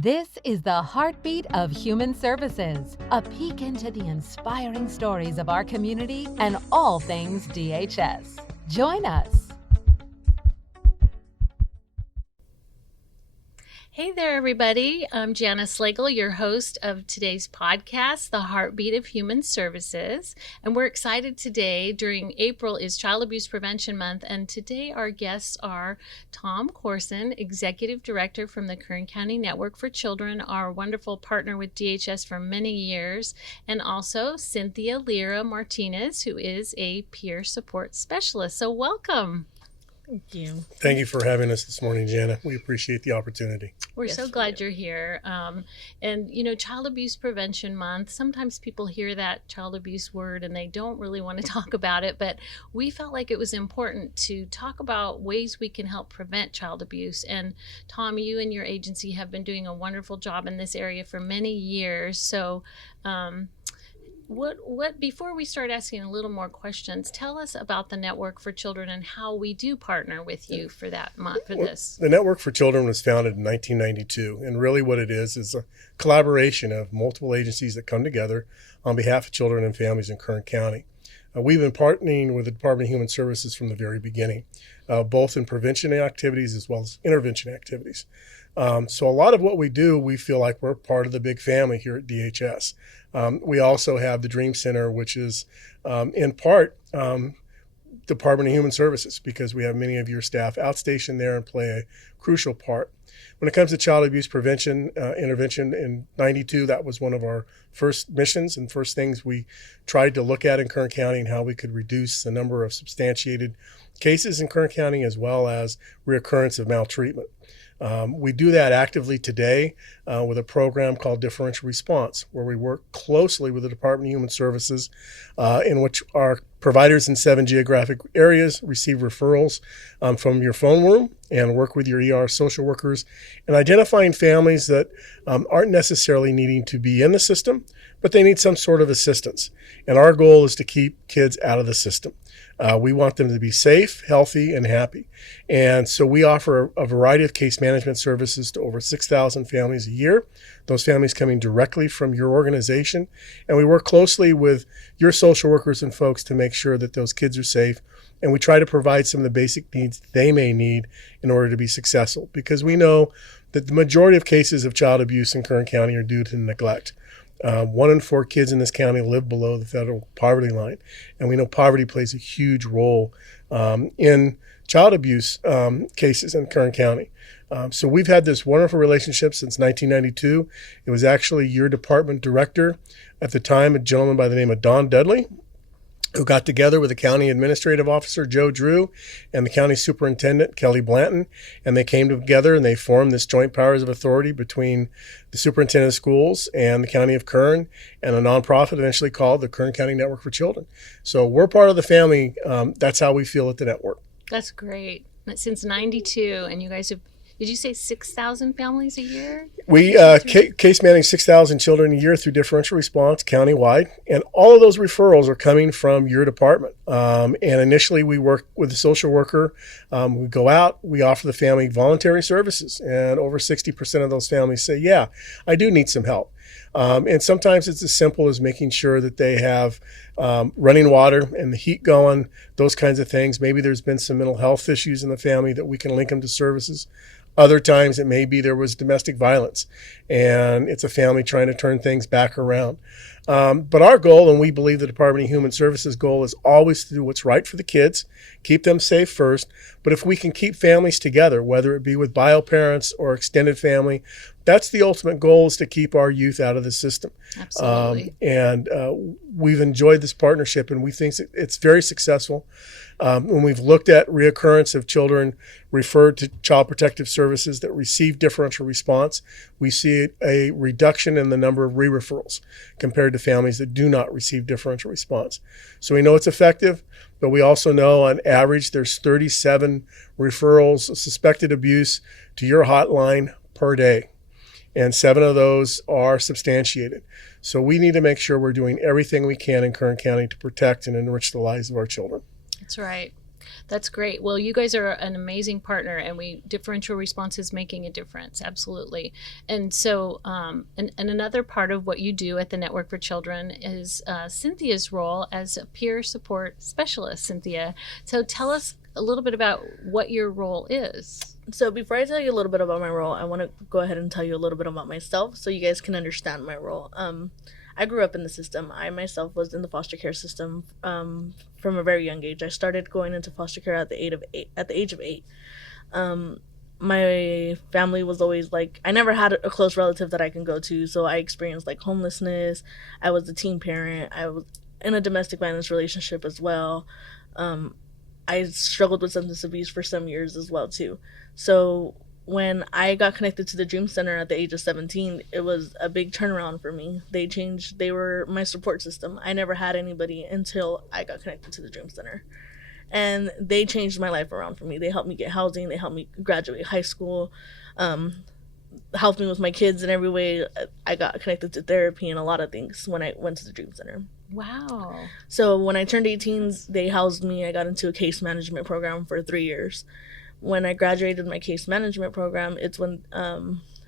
This is the heartbeat of human services, a peek into the inspiring stories of our community and all things DHS. Join us. Hey there, everybody. I'm Janice Slagle, your host of today's podcast, The Heartbeat of Human Services. And we're excited today. During April is Child Abuse Prevention Month. And today our guests are Tom Corson, Executive Director from the Kern County Network for Children, our wonderful partner with DHS for many years, and also Cynthia Lira-Martinez, who is a peer support specialist. So welcome. Thank you. Thank you for having us this morning, Jana. We appreciate the opportunity. We're so glad you're here. And, you know, Child Abuse Prevention Month, sometimes people hear that child abuse word and they don't really want to talk about it, but we felt like it was important to talk about ways we can help prevent child abuse. And Tom, you and your agency have been doing a wonderful job in this area for many years. So, What before we start asking a little more questions, tell us about the Network for Children and how we do partner with you for that month, for this. The Network for Children was founded in 1992, and really what it is a collaboration of multiple agencies that come together on behalf of children and families in Kern County. We've been partnering with the Department of Human Services from the very beginning, both in prevention activities as well as intervention activities. So a lot of what we do, we feel like we're part of the big family here at DHS. We also have the Dream Center, which is in part Department of Human Services, because we have many of your staff outstationed there and play a crucial part. When it comes to child abuse prevention intervention in 92, that was one of our first missions and first things we tried to look at in Kern County and how we could reduce the number of substantiated cases in Kern County as well as reoccurrence of maltreatment. We do that actively today with a program called Differential Response, where we work closely with the Department of Human Services, in which our providers in 7 geographic areas receive referrals from your phone room and work with your ER social workers in identifying families that aren't necessarily needing to be in the system, but they need some sort of assistance. And our goal is to keep kids out of the system. We want them to be safe, healthy, and happy. And so we offer a variety of case management services to over 6,000 families a year, those families coming directly from your organization. And we work closely with your social workers and folks to make sure that those kids are safe. And we try to provide some of the basic needs they may need in order to be successful, because we know that the majority of cases of child abuse in Kern County are due to neglect. 1 in 4 kids in this county live below the federal poverty line. And we know poverty plays a huge role in child abuse cases in Kern County. So we've had this wonderful relationship since 1992. It was actually your department director at the time, a gentleman by the name of Don Dudley, who got together with the county administrative officer, Joe Drew, and the county superintendent, Kelly Blanton, and they came together and they formed this joint powers of authority between the superintendent of schools and the county of Kern, and a nonprofit eventually called the Kern County Network for Children. So we're part of the family. That's how we feel at the network. That's great. Since 92, and you guys have, did you say 6,000 families a year? We case manage 6,000 children a year through differential response countywide, and all of those referrals are coming from your department. And initially, we work with the social worker. We go out, we offer the family voluntary services, and over 60% of those families say, "Yeah, I do need some help." And sometimes it's as simple as making sure that they have running water and the heat going, those kinds of things. Maybe there's been some mental health issues in the family that we can link them to services. Other times it may be there was domestic violence and it's a family trying to turn things back around. But our goal, and we believe the Department of Human Services goal, is always to do what's right for the kids, keep them safe first. But if we can keep families together, whether it be with bio parents or extended family, that's the ultimate goal, is to keep our youth out of the system. Absolutely. And we've enjoyed this partnership, and we think it's very successful. When we've looked at reoccurrence of children referred to Child Protective Services that receive differential response, we see a reduction in the number of re-referrals compared to families that do not receive differential response. So we know it's effective, but we also know on average there's 37 referrals of suspected abuse to your hotline per day, and 7 of those are substantiated. So we need to make sure we're doing everything we can in Kern County to protect and enrich the lives of our children. That's right. That's great. Well, you guys are an amazing partner, and differential response is making a difference. Absolutely. And so, and another part of what you do at the Network for Children is Cynthia's role as a peer support specialist. Cynthia, so tell us a little bit about what your role is. So before I tell you a little bit about my role, I want to go ahead and tell you a little bit about myself so you guys can understand my role. I grew up in the system. I myself was in the foster care system from a very young age. I started going into foster care at the age of 8. My family was always like, I never had a close relative that I can go to, so I experienced like homelessness. I was a teen parent. I was in a domestic violence relationship as well. I struggled with substance abuse for some years as well too. So when I got connected to the Dream Center at the age of 17, it was a big turnaround for me. They were my support system. I never had anybody until I got connected to the Dream Center. And they changed my life around for me. They helped me get housing. They helped me graduate high school, helped me with my kids in every way. I got connected to therapy and a lot of things when I went to the Dream Center. Wow. So when I turned 18, they housed me. I got into a case management program for 3 years. When I graduated my case management program, it's when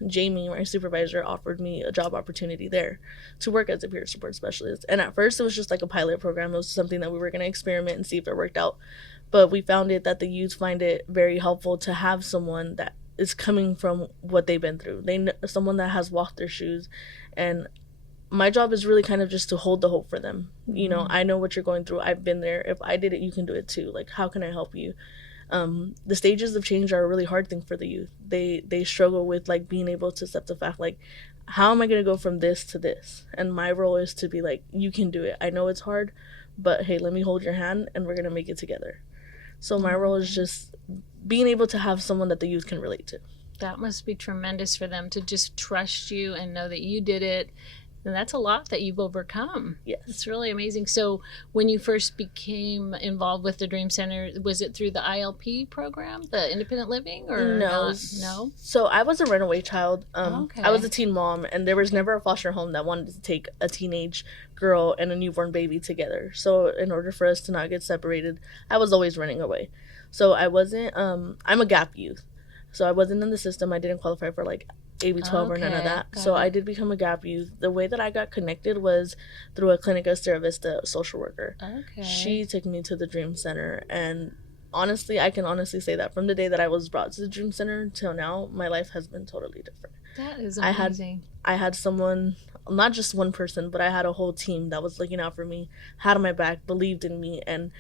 Jamie, my supervisor, offered me a job opportunity there to work as a peer support specialist. And at first, it was just like a pilot program. It was something that we were going to experiment and see if it worked out. But we found it that the youth find it very helpful to have someone that is coming from what they've been through. Someone that has walked their shoes. And my job is really kind of just to hold the hope for them. Mm-hmm. You know, I know what you're going through. I've been there. If I did it, you can do it too. Like, how can I help you? The stages of change are a really hard thing for the youth. They struggle with like being able to accept the fact, like, how am I going to go from this to this? And my role is to be like, you can do it. I know it's hard, but hey, let me hold your hand and we're going to make it together. So my role is just being able to have someone that the youth can relate to. That must be tremendous for them to just trust you and know that you did it. And that's a lot that you've overcome. Yes. It's really amazing. So when you first became involved with the Dream Center, was it through the ILP program, the independent living, or no? No. So I was a runaway child. Okay. I was a teen mom, and there was never a foster home that wanted to take a teenage girl and a newborn baby together. So in order for us to not get separated, I was always running away. So I wasn't, I'm a gap youth. So I wasn't in the system. I didn't qualify for like AB12 or none of that. So I did become a gap youth. The way that I got connected was through a Clínica Sierra Vista social worker. Okay. She took me to the Dream Center, and honestly, I can honestly say that from the day that I was brought to the Dream Center till now, my life has been totally different. That is amazing. I had someone, not just one person, but I had a whole team that was looking out for me, had my back, believed in me, and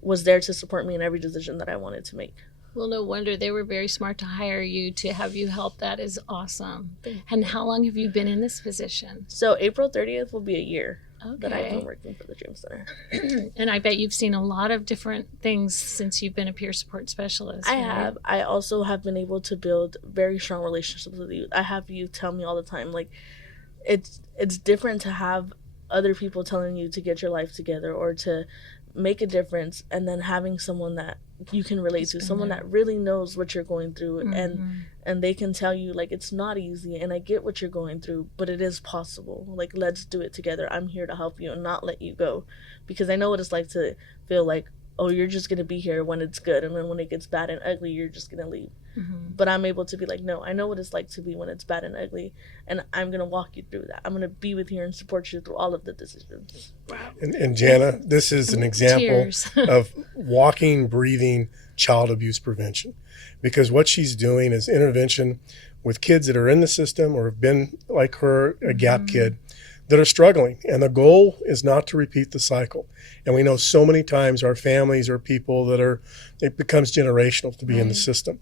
was there to support me in every decision that I wanted to make. Well, no wonder. They were very smart to hire you, to have you help. That is awesome. And how long have you been in this position? So April 30th will be a year that I've been working for the Dream Center. And I bet you've seen a lot of different things since you've been a peer support specialist. I have. I also have been able to build very strong relationships with youth. I have youth tell me all the time, like, it's different to have other people telling you to get your life together or to make a difference, and then having someone that you can relate to, someone that really knows what you're going through, and they can tell you, like, it's not easy, and I get what you're going through, but it is possible. Like, let's do it together. I'm here to help you and not let you go, because I know what it's like to feel like, oh, you're just going to be here when it's good, and then when it gets bad and ugly, you're just going to leave. But I'm able to be like, no, I know what it's like to be when it's bad and ugly, and I'm going to walk you through that. I'm going to be with you and support you through all of the decisions. Wow. And Jana, this is an example of walking, breathing child abuse prevention, because what she's doing is intervention with kids that are in the system or have been, like her, a gap kid, that are struggling. And the goal is not to repeat the cycle. And we know so many times our families are people that it becomes generational to be in the system.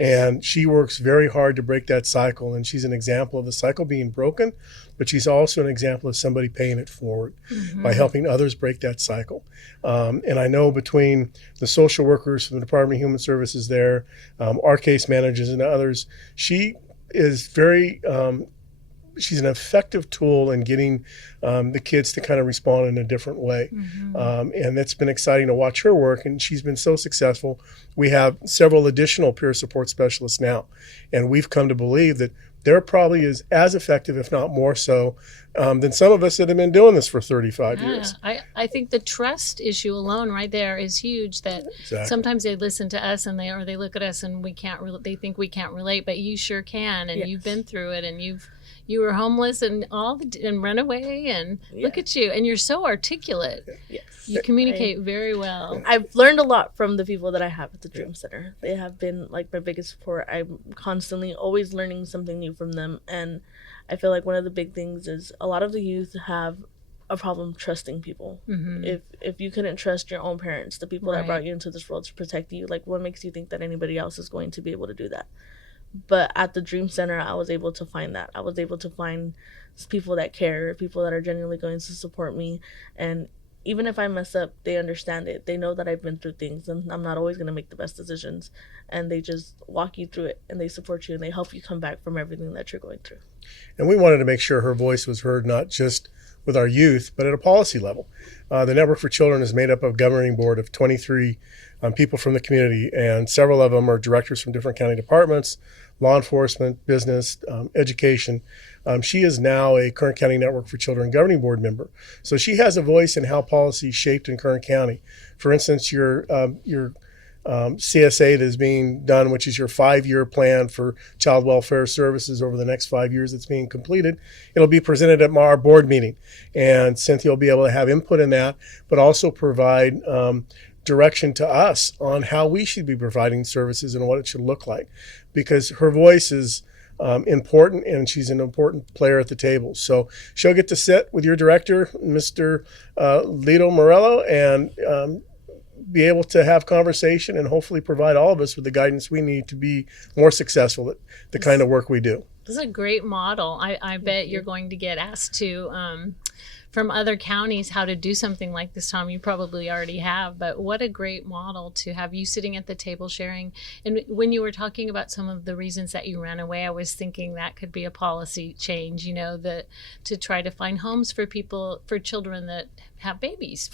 And she works very hard to break that cycle. And she's an example of the cycle being broken, but she's also an example of somebody paying it forward by helping others break that cycle. And I know between the social workers from the Department of Human Services there, our case managers and others, she is very, she's an effective tool in getting the kids to kind of respond in a different way. And it's been exciting to watch her work, and she's been so successful. We have several additional peer support specialists now, and we've come to believe that they're probably as effective, if not more so, than some of us that have been doing this for 35 years. I think the trust issue alone right there is huge, that sometimes they listen to us and they look at us and they think we can't relate, but you sure can, and you've been through it, and you were homeless and and run away, and look at you, and you're so articulate. Yes. You communicate very well. I've learned a lot from the people that I have at the Dream Center. They have been like my biggest support. I'm constantly always learning something new from them, and I feel like one of the big things is a lot of the youth have a problem trusting people. If you couldn't trust your own parents, the people that brought you into this world to protect you, like, what makes you think that anybody else is going to be able to do that? But at the Dream Center, I was able to find that. I was able to find people that care, people that are genuinely going to support me. And even if I mess up, they understand it. They know that I've been through things and I'm not always going to make the best decisions. And they just walk you through it, and they support you, and they help you come back from everything that you're going through. And we wanted to make sure her voice was heard, not just with our youth, but at a policy level. The Network for Children is made up of a governing board of 23 people from the community, and several of them are directors from different county departments, law enforcement, business, education. She is now a Kern County Network for Children governing board member. So she has a voice in how policy is shaped in Kern County. For instance, your CSA that is being done, which is your 5-year plan for child welfare services over the next 5 years that's being completed. It'll be presented at our board meeting, and Cynthia will be able to have input in that, but also provide direction to us on how we should be providing services and what it should look like, because her voice is important, and she's an important player at the table. So she'll get to sit with your director, Mr. Lito Morello, and be able to have conversation and hopefully provide all of us with the guidance we need to be more successful at the kind of work we do. This is a great model. I bet you're going to get asked to from other counties how to do something like this, Tom. You probably already have, but what a great model to have you sitting at the table sharing. And when you were talking about some of the reasons that you ran away, I was thinking that could be a policy change, that to try to find homes for children that have babies,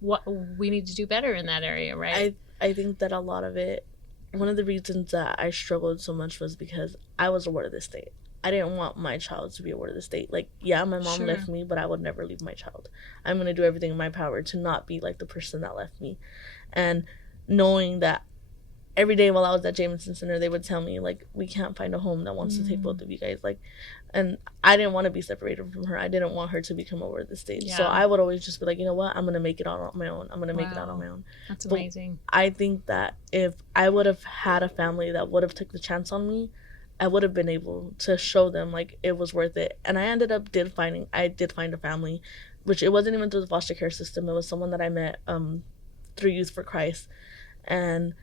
what we need to do better in that area, right? I think that a lot of it, one of the reasons that I struggled so much was because I was a ward of the state. I didn't want my child to be a ward of the state. Like, yeah, my mom left me, but I would never leave my child. I'm going to do everything in my power to not be like the person that left me. And knowing that every day while I was at Jamison Center, they would tell me, like, we can't find a home that wants to take both of you guys. Like, and I didn't want to be separated from her. I didn't want her to become a ward of the state. Yeah. So I would always just be like, you know what? I'm going to make it out on my own. I'm going to make it out on my own. That's amazing. But I think that if I would have had a family that would have took the chance on me, I would have been able to show them, like, it was worth it. And I ended up did find a family, which it wasn't even through the foster care system. It was someone that I met through Youth for Christ. And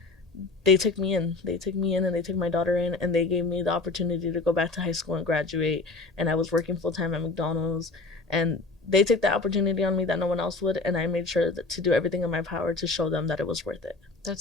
they took me in. They took me in, and they took my daughter in, and they gave me the opportunity to go back to high school and graduate. And I was working full-time at McDonald's. And they took that opportunity on me that no one else would, and I made sure to do everything in my power to show them that it was worth it.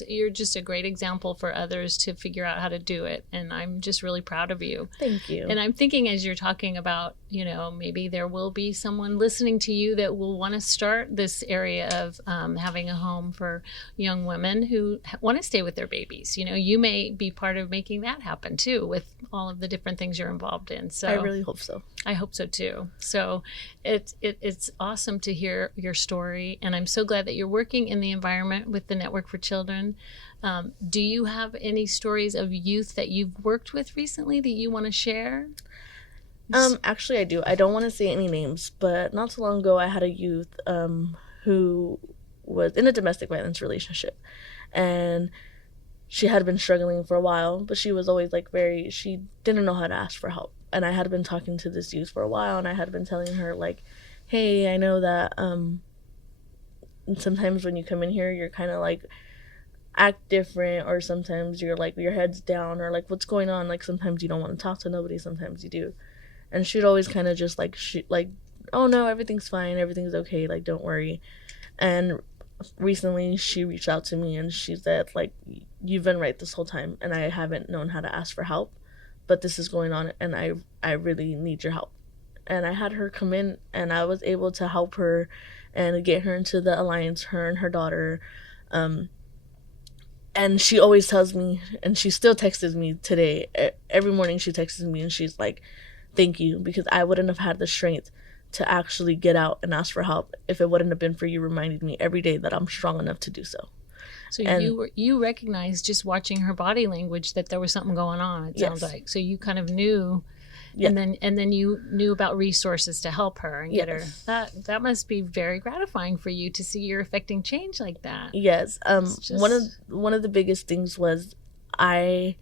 You're just a great example for others to figure out how to do it, and I'm just really proud of you. Thank you. And I'm thinking, as you're talking about, maybe there will be someone listening to you that will want to start this area of having a home for young women who want to stay with their babies. You may be part of making that happen too, with all of the different things you're involved in. So I really hope so. I hope so too. So it's awesome to hear your story, and I'm so glad that you're working in the environment with the Network for Children. Do you have any stories of youth that you've worked with recently that you want to share? Actually, I do. I don't want to say any names, but not too long ago, I had a youth who was in a domestic violence relationship, and she had been struggling for a while, but she was always she didn't know how to ask for help. And I had been talking to this youth for a while, and I had been telling her, like, hey, I know that sometimes when you come in here, you're kind of like act different, or sometimes you're like your head's down, or like what's going on, like sometimes you don't want to talk to nobody, sometimes you do. And she'd always kind of just oh no, everything's fine, everything's okay, like don't worry. And recently she reached out to me and she said, like, you've been right this whole time, and I haven't known how to ask for help, but this is going on, and I really need your help. And I had her come in, and I was able to help her and get her into the alliance, her and her daughter. And she always tells me, and she still texts me today, every morning she texts me and she's like, thank you, because I wouldn't have had the strength to actually get out and ask for help if it wouldn't have been for you reminding me every day that I'm strong enough to do so. So you recognized just watching her body language that there was something going on, it sounds like. So you kind of knew. Yeah. And then you knew about resources to help her and get her. That must be very gratifying for you to see you're affecting change like that. Yes. One of the biggest things was I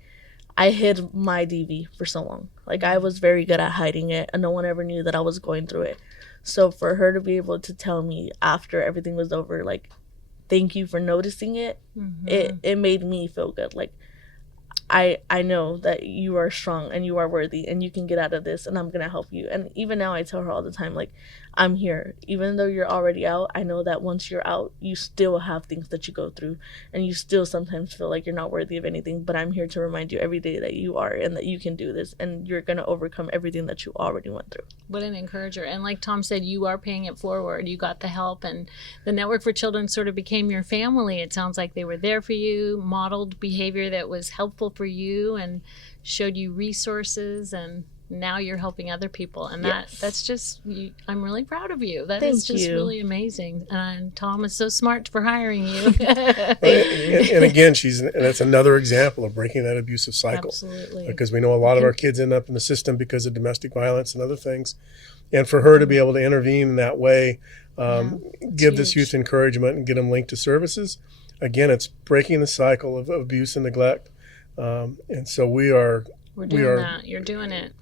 hid my DV for so long. Like, I was very good at hiding it, and no one ever knew that I was going through it. So for her to be able to tell me after everything was over, like, thank you for noticing it, it made me feel good. Like, I know that you are strong and you are worthy and you can get out of this, and I'm going to help you. And even now I tell her all the time, like, I'm here. Even though you're already out, I know that once you're out, you still have things that you go through, and you still sometimes feel like you're not worthy of anything. But I'm here to remind you every day that you are, and that you can do this, and you're going to overcome everything that you already went through. What an encourager. And like Tom said, you are paying it forward. You got the help, and the Network for Children sort of became your family. It sounds like they were there for you, modeled behavior that was helpful for you, and showed you resources, and now you're helping other people, and that's just I'm really proud of you. That is just really amazing. And Tom is so smart for hiring you. and again, that's another example of breaking that abusive cycle. Absolutely. Because we know a lot of our kids end up in the system because of domestic violence and other things, and for her to be able to intervene in that way, give this youth encouragement and get them linked to services, again, it's breaking the cycle of abuse and neglect. And so we're doing that. You're doing it.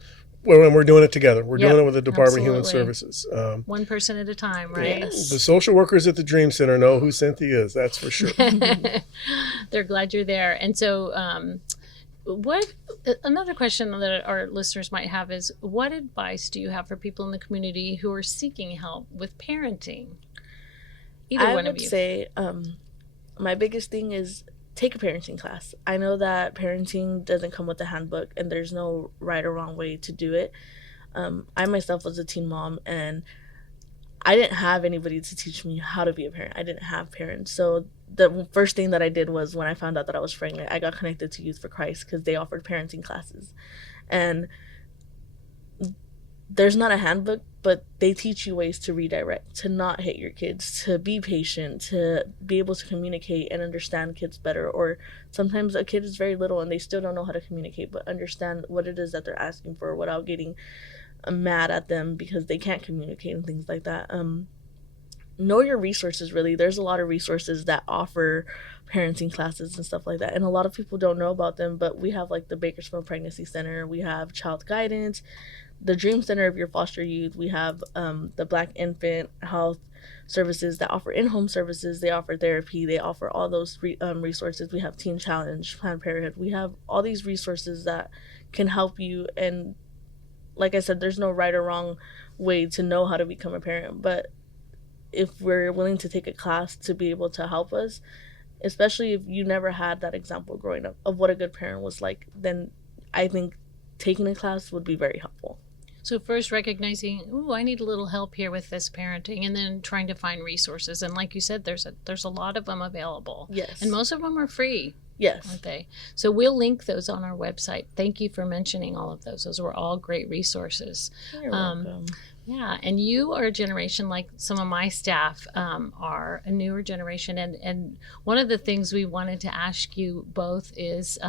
Well, and we're doing it together. We're doing it with the Department of Human Services. One person at a time, right? Yes. The social workers at the Dream Center know who Cynthia is, that's for sure. They're glad you're there. And so another question that our listeners might have is, what advice do you have for people in the community who are seeking help with parenting? I would say my biggest thing is take a parenting class. I know that parenting doesn't come with a handbook, and there's no right or wrong way to do it. I myself was a teen mom, and I didn't have anybody to teach me how to be a parent. I didn't have parents. So the first thing that I did was, when I found out that I was pregnant, I got connected to Youth for Christ because they offered parenting classes. And there's not a handbook, but they teach you ways to redirect, to not hit your kids, to be patient, to be able to communicate and understand kids better. Or sometimes a kid is very little and they still don't know how to communicate, but understand what it is that they're asking for without getting mad at them because they can't communicate and things like that. Know your resources, really. There's a lot of resources that offer parenting classes and stuff like that, and a lot of people don't know about them, but we have like the Bakersfield Pregnancy Center, we have Child Guidance, the Dream Center of your foster youth, we have the Black Infant Health Services that offer in-home services, they offer therapy, they offer all those resources. We have Teen Challenge, Planned Parenthood. We have all these resources that can help you, and like I said, there's no right or wrong way to know how to become a parent, but if we're willing to take a class to be able to help us, especially if you never had that example growing up of what a good parent was like, then I think taking a class would be very helpful. So first recognizing, I need a little help here with this parenting, and then trying to find resources. And like you said, there's a lot of them available. Yes. And most of them are free. Yes. Aren't they? So we'll link those on our website. Thank you for mentioning all of those. Those were all great resources. You're welcome. Yeah, and you are a generation like some of my staff are a newer generation. And one of the things we wanted to ask you both is,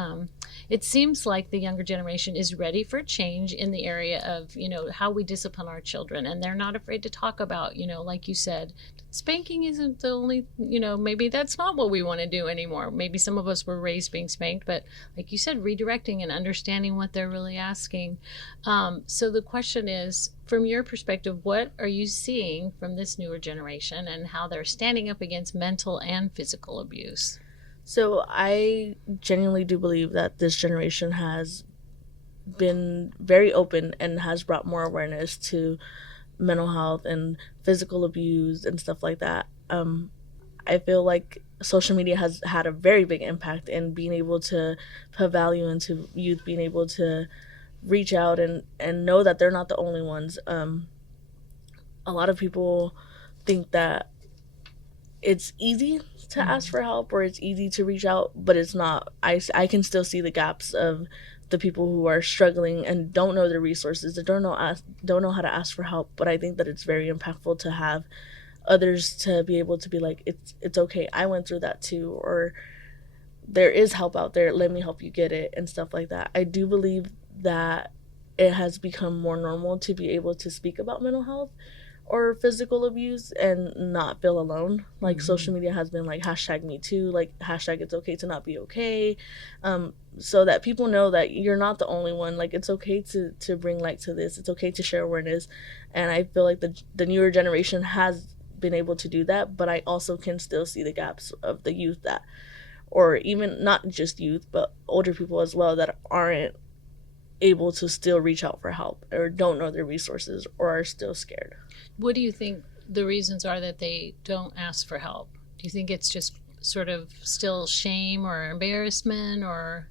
it seems like the younger generation is ready for change in the area of, how we discipline our children. And they're not afraid to talk about, like you said, spanking isn't the only, maybe that's not what we want to do anymore. Maybe some of us were raised being spanked, but like you said, redirecting and understanding what they're really asking. So the question is, from your perspective, what are you seeing from this newer generation and how they're standing up against mental and physical abuse? So I genuinely do believe that this generation has been very open and has brought more awareness to mental health and physical abuse and stuff like that. I feel like social media has had a very big impact in being able to put value into youth being able to reach out and know that they're not the only ones. A lot of people think that it's easy to ask for help or it's easy to reach out, but it's not. I can still see the gaps of the people who are struggling and don't know their resources, they don't know how to ask for help. But I think that it's very impactful to have others to be able to be like, it's okay, I went through that too, or there is help out there, let me help you get it, and stuff like that. I do believe that it has become more normal to be able to speak about mental health or physical abuse and not feel alone. Like social media has been like #MeToo, like #it's okay to not be okay, so that people know that you're not the only one. Like it's okay to bring light to this, it's okay to share awareness. And I feel like the newer generation has been able to do that, but I also can still see the gaps of the youth that, or even not just youth, but older people as well, that aren't able to still reach out for help or don't know their resources or are still scared. What do you think the reasons are that they don't ask for help? Do you think it's just sort of still shame or embarrassment, or?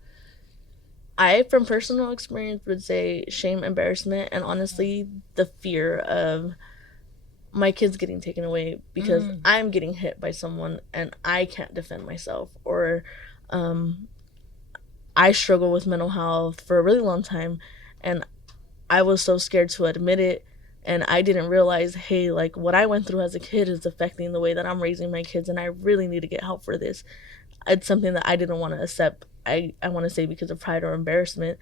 I, from personal experience, would say shame, embarrassment, and honestly, the fear of my kids getting taken away because I'm getting hit by someone and I can't defend myself, or I struggle with mental health for a really long time and I was so scared to admit it, and I didn't realize, hey, like what I went through as a kid is affecting the way that I'm raising my kids, and I really need to get help for this. It's something that I didn't want to accept, I want to say because of pride or embarrassment,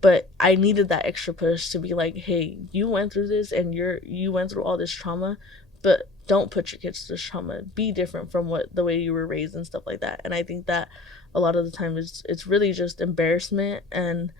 but I needed that extra push to be like, hey, you went through this and you went through all this trauma, but don't put your kids through this trauma. Be different from the way you were raised and stuff like that. And I think that a lot of the time it's really just embarrassment and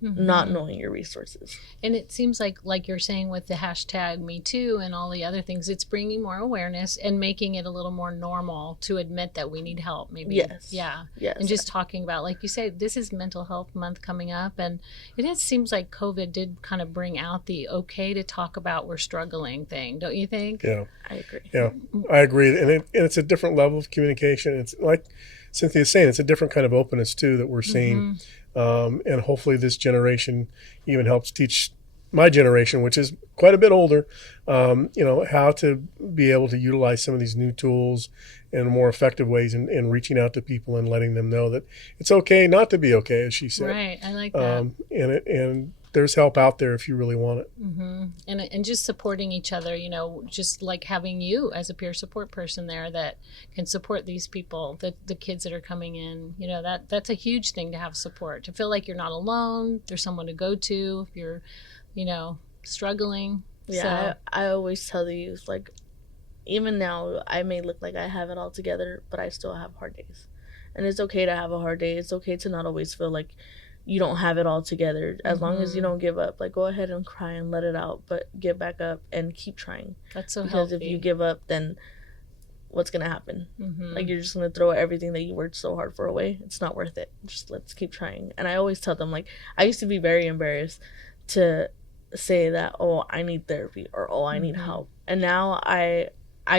not knowing your resources. And it seems like you're saying with the #MeToo and all the other things, it's bringing more awareness and making it a little more normal to admit that we need help, maybe. Yes. Yeah. Yes. And just talking about, like you say, this is Mental Health Month coming up, and it seems like COVID did kind of bring out the okay to talk about we're struggling thing, don't you think? Yeah. I agree. Yeah, I agree. And it's a different level of communication. It's like Cynthia's saying, it's a different kind of openness too that we're seeing. And hopefully this generation even helps teach my generation, which is quite a bit older, how to be able to utilize some of these new tools in more effective ways in reaching out to people and letting them know that it's okay not to be okay, as she said. Right, I like that. And there's help out there if you really want it. And just supporting each other, just like having you as a peer support person there that can support these people, the kids that are coming in, that's a huge thing to have support, to feel like you're not alone. There's someone to go to if you're, struggling. Yeah, so. I always tell the youth, like, even now I may look like I have it all together, but I still have hard days. And it's okay to have a hard day. It's okay to not always feel like you don't have it all together, as long as you don't give up. Like, go ahead and cry and let it out, but get back up and keep trying. That's so because healthy. If you give up, then what's gonna happen? Like, you're just gonna throw everything that you worked so hard for away. It's not worth it. Just let's keep trying. And I always tell them, like, I used to be very embarrassed to say that, oh, I need therapy, or oh, I need help. And now I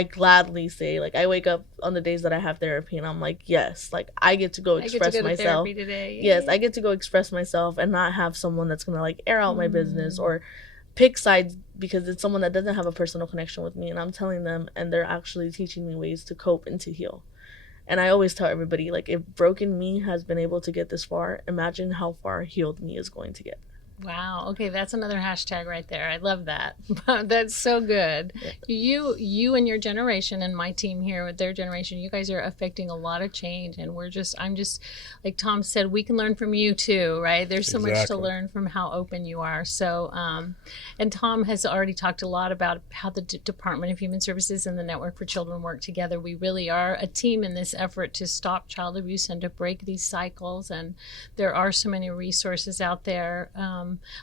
gladly say, like, I wake up on the days that I have therapy and I'm like, yes, like, I get to go express myself. Today. Yes, I get to go express myself and not have someone that's going to, like, air out my business or pick sides because it's someone that doesn't have a personal connection with me, and I'm telling them and they're actually teaching me ways to cope and to heal. And I always tell everybody, like, if broken me has been able to get this far, imagine how far healed me is going to get. Wow. Okay, that's another hashtag right there. I love that. That's so good. Yeah. You and your generation and my team here with their generation, you guys are affecting a lot of change, and I'm just like Tom said, we can learn from you too, right? There's so much to learn from how open you are. So, and Tom has already talked a lot about how the Department of Human Services and the Network for Children work together. We really are a team in this effort to stop child abuse and to break these cycles, and there are so many resources out there.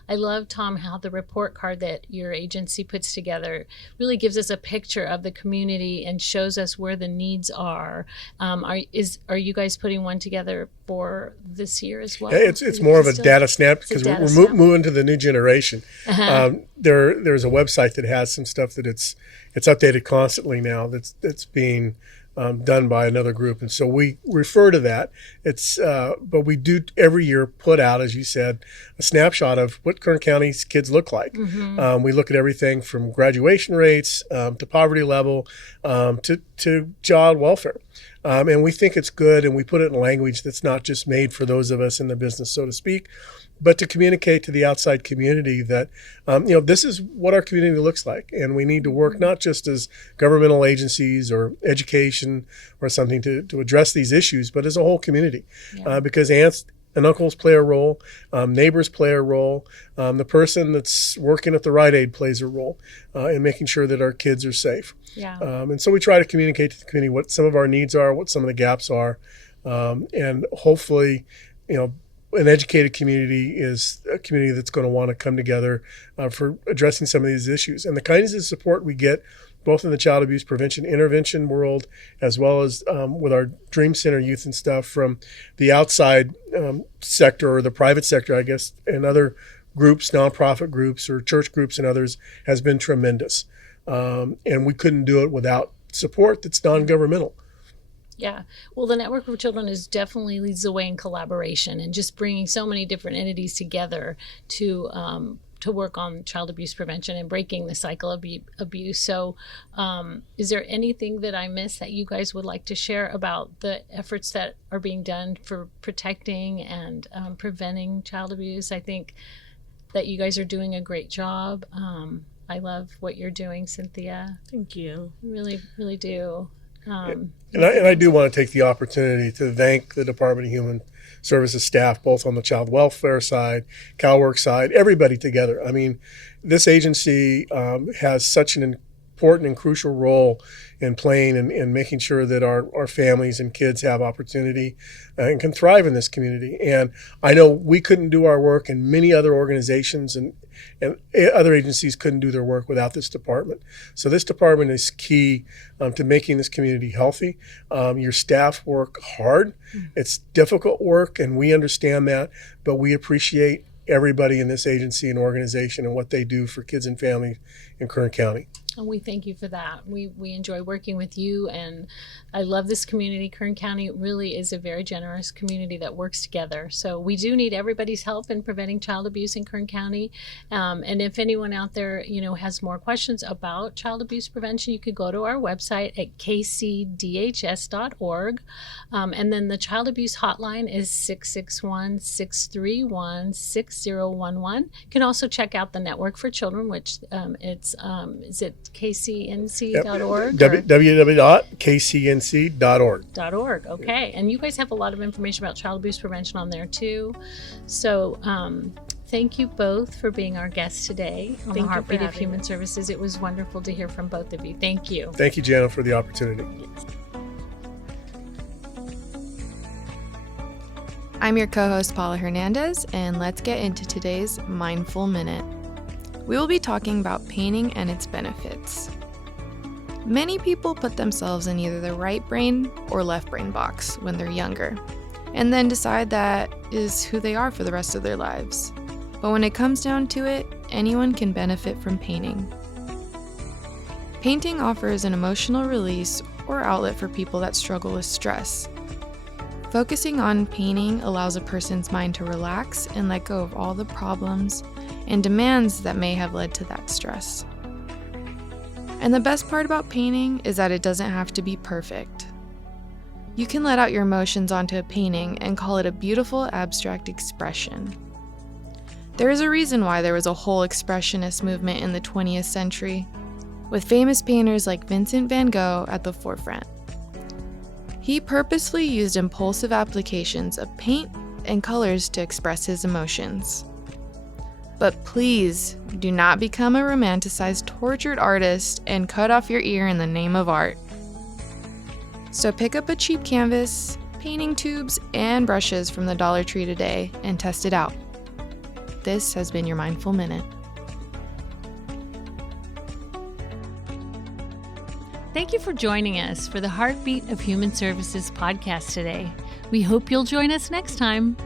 I love, Tom, how the report card that your agency puts together really gives us a picture of the community and shows us where the needs are. Are you guys putting one together for this year as well? It's more of a data snap because we're moving to the new generation. There's a website that has some stuff that it's updated constantly now that's being done by another group. And so we refer to that. But we do every year put out, as you said, a snapshot of what Kern County's kids look like. Mm-hmm. We look at everything from graduation rates to poverty level to child welfare. And we think it's good, and we put it in language that's not just made for those of us in the business, so to speak, but to communicate to the outside community that, this is what our community looks like. And we need to work not just as governmental agencies or education or something to address these issues, but as a whole community. Yeah. Because aunts and uncles play a role, neighbors play a role, the person that's working at the Rite Aid plays a role in making sure that our kids are safe. Yeah. And so we try to communicate to the community what some of our needs are, what some of the gaps are, and hopefully, an educated community is a community that's going to want to come together for addressing some of these issues. And the kinds of support we get, both in the child abuse prevention intervention world, as well as with our Dream Center youth and stuff from the outside sector or the private sector, I guess, and other groups, nonprofit groups or church groups and others, has been tremendous. And we couldn't do it without support that's non-governmental. Yeah. Well, the Network for Children definitely leads the way in collaboration and just bringing so many different entities together to work on child abuse prevention and breaking the cycle of abuse. So is there anything that I missed that you guys would like to share about the efforts that are being done for protecting and preventing child abuse? I think that you guys are doing a great job. I love what you're doing, Cynthia. Thank you. Really, really do. And I do want to take the opportunity to thank the Department of Human Services staff, both on the child welfare side, CalWorks side, everybody together. I mean, this agency has such an important and crucial role in playing and making sure that our families and kids have opportunity and can thrive in this community. And I know we couldn't do our work, and many other organizations and other agencies couldn't do their work without this department. So this department is key to making this community healthy. Your staff work hard. It's difficult work, and we understand that, but we appreciate everybody in this agency and organization and what they do for kids and families in Kern County. And we thank you for that. We enjoy working with you, and I love this community. Kern County really is a very generous community that works together. So we do need everybody's help in preventing child abuse in Kern County. And if anyone out there, has more questions about child abuse prevention, you could go to our website at kcdhs.org. And then the child abuse hotline is 661-631-6011. You can also check out the Network for Children, which is it kcnc.org? www.kcnc.org. Okay. And you guys have a lot of information about child abuse prevention on there too. So thank you both for being our guests today on the Heartbeat of Human Services. It was wonderful to hear from both of you. Thank you. Thank you, Jana, for the opportunity. Yes. I'm your co-host, Paula Hernandez, and let's get into today's Mindful Minute. We will be talking about painting and its benefits. Many people put themselves in either the right brain or left brain box when they're younger, and then decide that is who they are for the rest of their lives. But when it comes down to it, anyone can benefit from painting. Painting offers an emotional release or outlet for people that struggle with stress. Focusing on painting allows a person's mind to relax and let go of all the problems and demands that may have led to that stress. And the best part about painting is that it doesn't have to be perfect. You can let out your emotions onto a painting and call it a beautiful abstract expression. There is a reason why there was a whole expressionist movement in the 20th century, with famous painters like Vincent van Gogh at the forefront. He purposely used impulsive applications of paint and colors to express his emotions. But please do not become a romanticized, tortured artist and cut off your ear in the name of art. So pick up a cheap canvas, painting tubes, and brushes from the Dollar Tree today and test it out. This has been your Mindful Minute. Thank you for joining us for the Heartbeat of Human Services podcast today. We hope you'll join us next time.